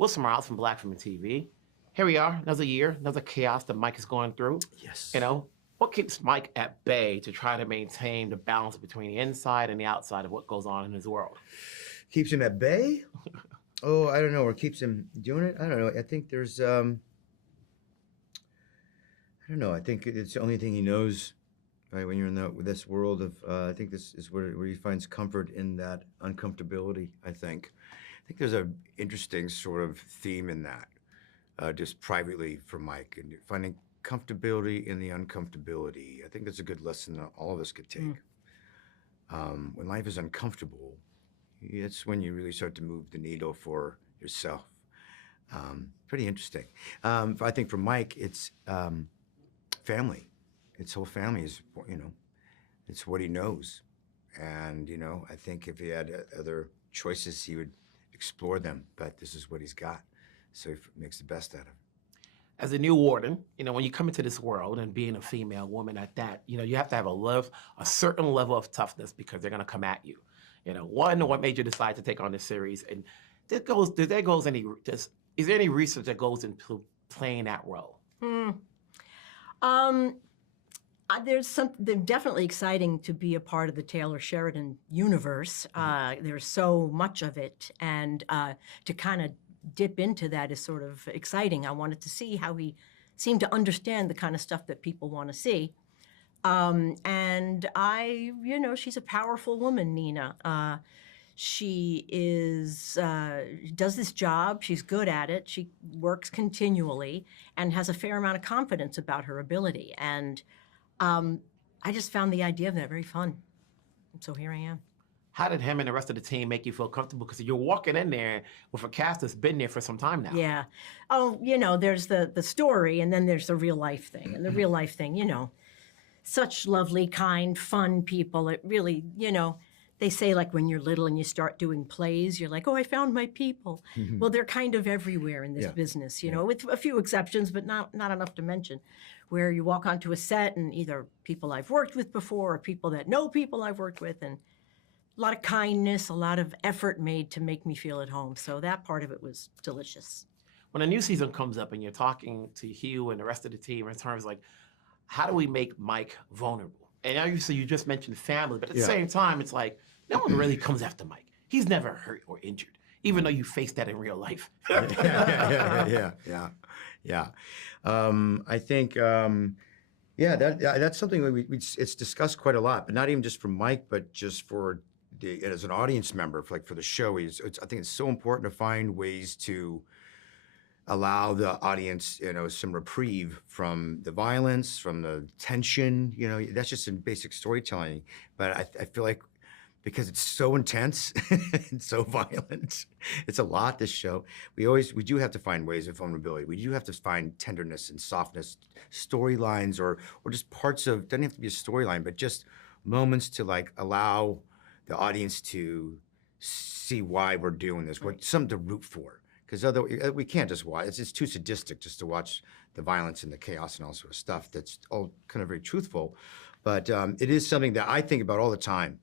Wilson Morales from Black Film and TV. Here we are, another year, another chaos that Mike is going through. Yes. You know, what keeps Mike at bay to try to maintain the balance between the inside and the outside of what goes on in his world? Keeps him at bay? Oh, I don't know. Or keeps him doing it? I don't know. I think there's, I don't know. I think it's the only thing he knows, right? When you're in this world of, I think this is where he finds comfort in that uncomfortability, I think. I think there's an interesting sort of theme in that, just privately for Mike, and finding comfortability in the uncomfortability. I think that's a good lesson that all of us could take. When life is uncomfortable, it's when you really start to move the needle for yourself. Pretty interesting. I think for Mike, it's family. His whole family is, you know, it's what he knows. And, you know, I think if he had other choices, he would explore them, but this is what he's got. So he makes the best out of it. As a new warden, you know, when you come into this world and being a female woman at that, you know, you have to have a certain level of toughness because they're gonna come at you. You know, what made you decide to take on this series? And is there any research that goes into playing that role? They're definitely exciting to be a part of the Taylor Sheridan universe. There's so much of it, and to kind of dip into that is sort of exciting. I wanted to see how he seemed to understand the kind of stuff that people want to see. And you know, she's a powerful woman, Nina. She does this job, she's good at it, she works continually, and has a fair amount of confidence about her ability. And I just found the idea of that very fun. So here I am. How did him and the rest of the team make you feel comfortable? Because you're walking in there with a cast that's been there for some time now. Yeah. Oh, you know, there's the story, and then there's the real life thing. And the real life thing, you know, such lovely, kind, fun people. It really, you know, they say like when you're little and you start doing plays, you're like, oh, I found my people. Well, they're kind of everywhere in this business, you know, with a few exceptions, but not enough to mention, where you walk onto a set and either people I've worked with before or people that know people I've worked with, and a lot of kindness, a lot of effort made to make me feel at home. So that part of it was delicious. When a new season comes up and you're talking to Hugh and the rest of the team in terms of like, how do we make Mike vulnerable? And obviously you just mentioned family, but at the same time, it's like, no one really comes after Mike. He's never hurt or injured, even though you face that in real life. Yeah. I think, that's something it's discussed quite a lot, but not even just for Mike, but just for as an audience member, for the show. I think it's so important to find ways to allow the audience, you know, some reprieve from the violence, from the tension. You know, that's just in basic storytelling. But I feel like because it's so intense and so violent, it's a lot, this show. We do have to find ways of vulnerability. We do have to find tenderness and softness, storylines, or just parts of, doesn't have to be a storyline, but just moments to like allow the audience to see why we're doing this, something to root for. Because otherwise, we can't just watch. It's too sadistic just to watch the violence and the chaos and all sort of stuff. That's all kind of very truthful. But it is something that I think about all the time,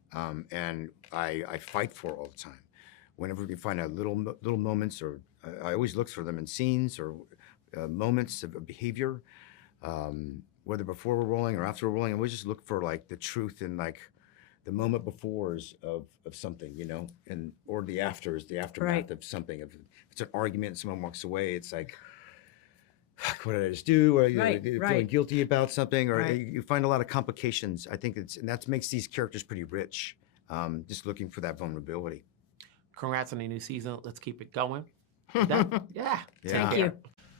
and I fight for all the time. Whenever we find out little moments, or I always look for them in scenes or moments of behavior, whether before we're rolling or after we're rolling. I always just look for like the truth in like the moment befores of something, you know, or the afters, the aftermath of something. If it's an argument and someone walks away, it's like, fuck, what did I just do? Or you're feeling guilty about something, or you find a lot of complications. I think and that makes these characters pretty rich, just looking for that vulnerability. Congrats on the new season. Let's keep it going. Yeah. Thank you.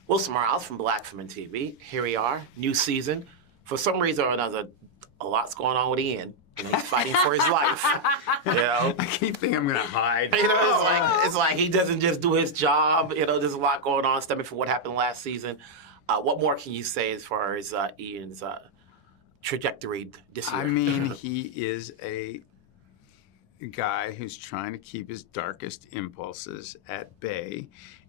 Wilson Morales from Black Film and TV. Here we are, new season. For some reason or another, a lot's going on with Ian. You know, he's fighting for his life. You know, I keep thinking I'm gonna hide. You know, it's like he doesn't just do his job. You know, there's a lot going on stemming from what happened last season. What more can you say as far as Ian's trajectory this year? I mean, he is a guy who's trying to keep his darkest impulses at bay,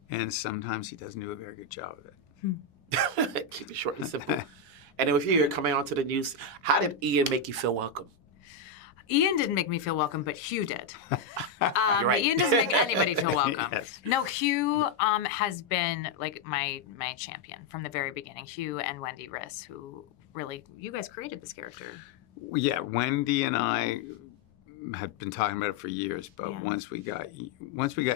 and sometimes he doesn't do a very good job of it. Keep it short and simple. And then with you coming onto the news, how did Ian make you feel welcome? Ian didn't make me feel welcome, but Hugh did. You're right. Ian doesn't make anybody feel welcome. Yes. No, Hugh has been like my champion from the very beginning. Hugh and Wendy Riss, who really, you guys created this character. Yeah, Wendy and I had been talking about it for years, but Yeah. once we got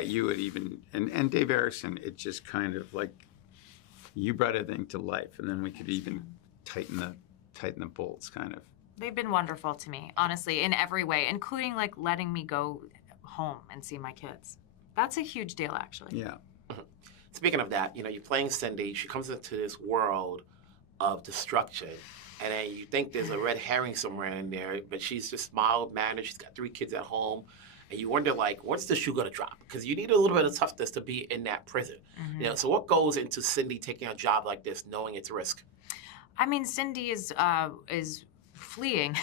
you, it even and Dave Erickson, it just kind of like you brought everything to life, and then we could even tighten the bolts, kind of. They've been wonderful to me, honestly, in every way, including like letting me go home and see my kids. That's a huge deal, actually. Yeah. Speaking of that, you're playing Cindy. She comes into this world of destruction, and then you think there's a red herring somewhere in there, but she's just mild-mannered. She's got 3 kids at home, and you wonder, like, what's the shoe going to drop? Because you need a little bit of toughness to be in that prison. Mm-hmm. So what goes into Cindy taking a job like this, knowing it's risk? I mean, Cindy is fleeing,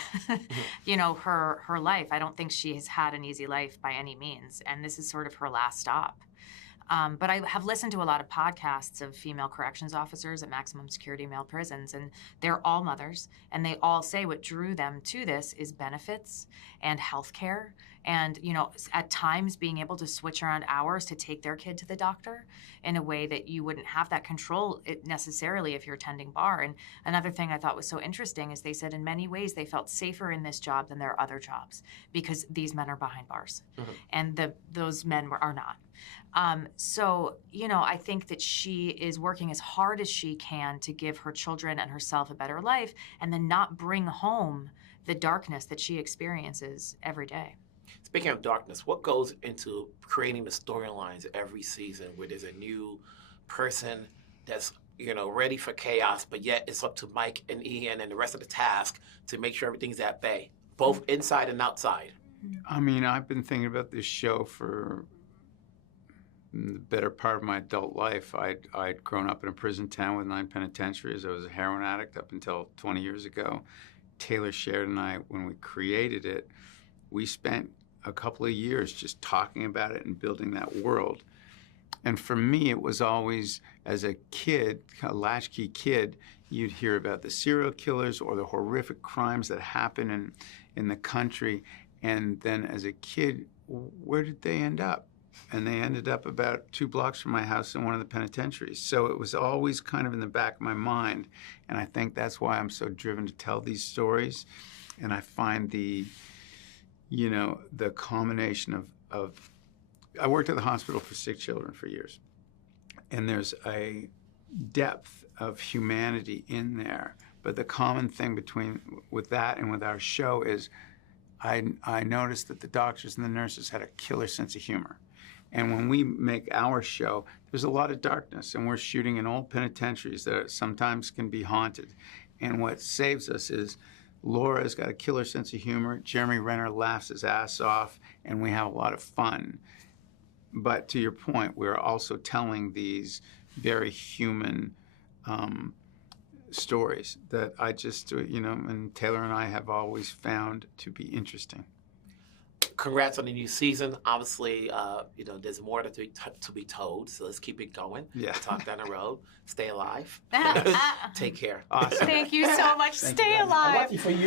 her life. I don't think she has had an easy life by any means, and this is sort of her last stop. But I have listened to a lot of podcasts of female corrections officers at maximum security male prisons, and they're all mothers, and they all say what drew them to this is benefits and health care, and at times being able to switch around hours to take their kid to the doctor in a way that you wouldn't have that control necessarily if you're tending bar. And another thing I thought was so interesting is they said in many ways they felt safer in this job than their other jobs because these men are behind bars, and those men are not. So, I think that she is working as hard as she can to give her children and herself a better life and then not bring home the darkness that she experiences every day. Speaking of darkness, what goes into creating the storylines every season where there's a new person that's, ready for chaos, but yet it's up to Mike and Ian and the rest of the task to make sure everything's at bay, both inside and outside? I mean, I've been thinking about this show for the better part of my adult life. I'd grown up in a prison town with 9 penitentiaries. I was a heroin addict up until 20 years ago. Taylor Sheridan and I, when we created it, we spent a couple of years just talking about it and building that world. And for me, it was always, as a kid, a latchkey kid, you'd hear about the serial killers or the horrific crimes that happen in the country. And then as a kid, where did they end up? And they ended up about 2 blocks from my house in one of the penitentiaries. So it was always kind of in the back of my mind. And I think that's why I'm so driven to tell these stories. And I find the combination of I worked at the hospital for sick children for years. And there's a depth of humanity in there. But the common thing with that and with our show is I noticed that the doctors and the nurses had a killer sense of humor. And when we make our show, there's a lot of darkness, and we're shooting in old penitentiaries that sometimes can be haunted. And what saves us is Laura's got a killer sense of humor, Jeremy Renner laughs his ass off, and we have a lot of fun. But to your point, we're also telling these very human stories that I just, and Taylor and I have always found to be interesting. Congrats on the new season. Obviously, there's more to be told, so let's keep it going. Yeah. Talk down the road. Stay alive. Take care. Awesome. Thank you so much. Stay alive. I'm lucky for you.